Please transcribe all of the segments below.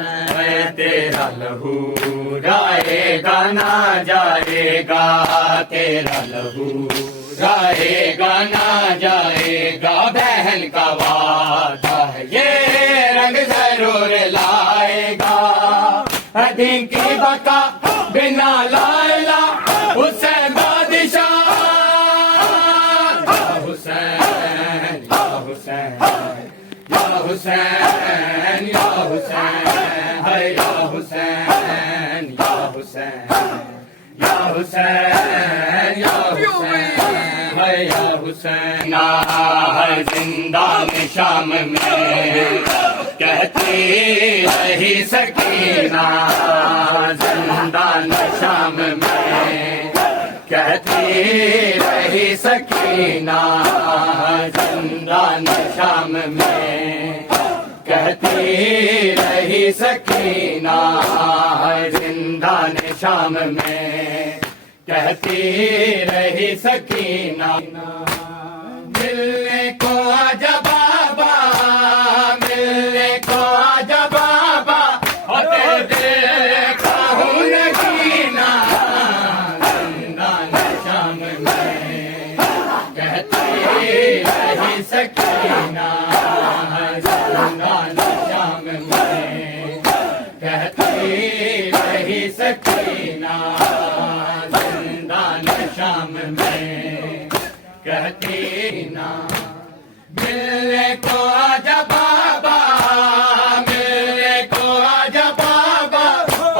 हुसैन तेरा लहू जाएगा ना जाएगा, तेरा लहू जाएगा ना जाएगा, बहन का वादा है ये रंग जरूर लाएगा, दिन की बका बिना लायला हुसैन बादशाह, या हुसैन या हुसैन या हुसैन या हुसैन है, या हुसैन या हुसैन या हुसैन या हुसैन है, या हुसैन हर जिंदान शाम में कहती रही सकीना, जिंदान शाम में कहती रही सकीना, जिंदान शाम में कहती रही सकीना, जिंदान शाम में कहती रही सकीना, मिलने को आजा बाबा, मिलने को आजा बाबा, और देखा हूँ नगीना, जिंदान शाम में कहती रही सकीना, जिंदान शाम में कहती रही सकीना, जिंदान शाम में कहती ना, मिलने को आजा बाबा, मिलने को आजा बाबा,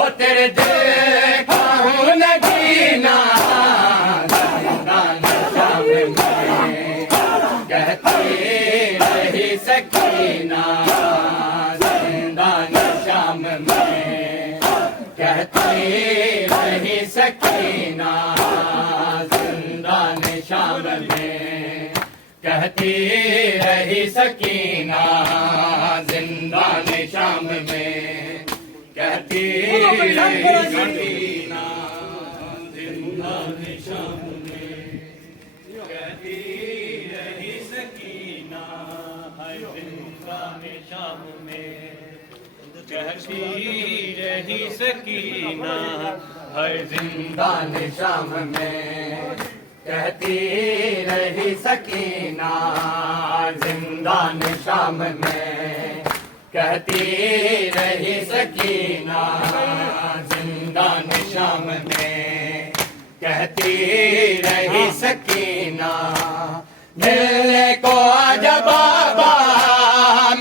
ओ तेरे देखा हूँ नगीना, जिंदान शाम में कहती रही सकीना, जिंदान शाम में कहती रही सकीना, जिंदान शाम में कहती रही सकीना, जिंदान शाम में कहती रही सकीना, जिंदान शाम में कहती रही सकीना, जिंदान शाम में कहती रही सकीना, हर जिंदान शाम में कहती रही सकीना, जिंदान शाम में कहती रही सकीना, जिंदान शाम में कहती रही सकीना, मिलने को आजा बाबा,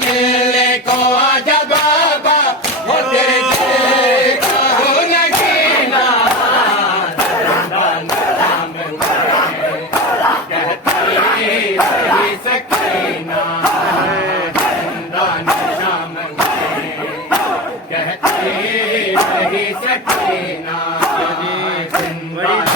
मिलने को आजा बाबा, वो तेरे देखा हूँ नगीना, जिंदान शाम में कहती रही सकीना, जिंदान शाम में कहती रही सकीना, जिंदान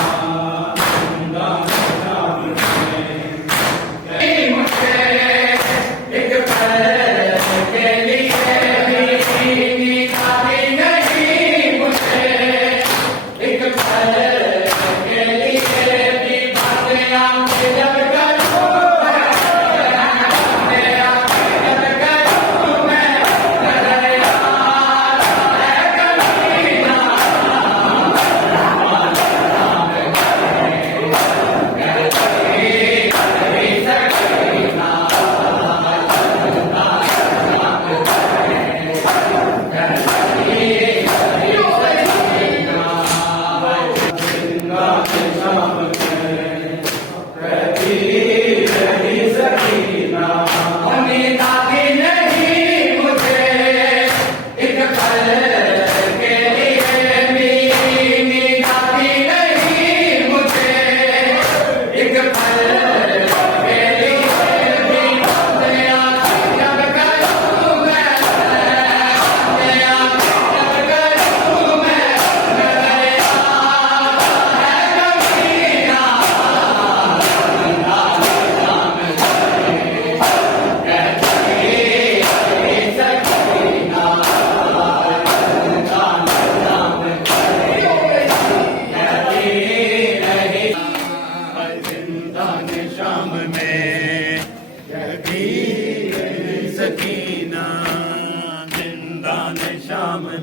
शाम में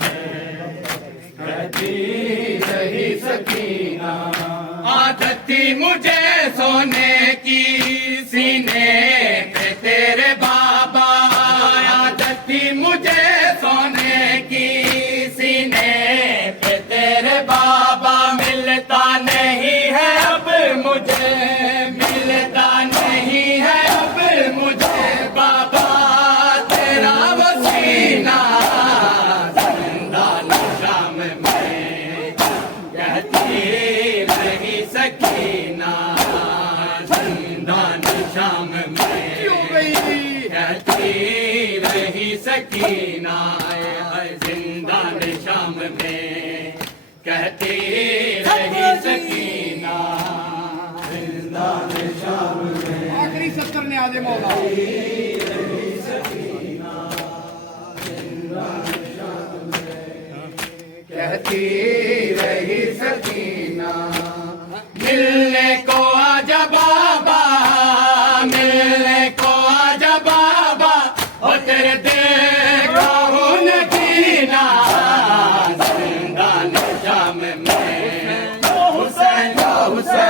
कहती रही सकीना, आदत थी मुझे सोने की सीने पे तेरे बाबा, आदत थी मुझे सोने की सीने पे तेरे बाबा, मिलता नहीं है अब मुझे, मिलता नहीं है अब मुझे बाबा तेरा वसीना, जिंदान शाम में कहती रही सकीना, जिंदान शाम में कहती रही सकीना, जिंदान शाम में कहती रही सकीना, जिंदान शाम में आखिरी सत्तर ने आदे मौला कहती रही सकीना, मिलने को आजा बाबा, मिलने को आजा बाबा, ओ तेरे देखा हूँ नगीना, जिंदान शाम में हुसैन हुसैन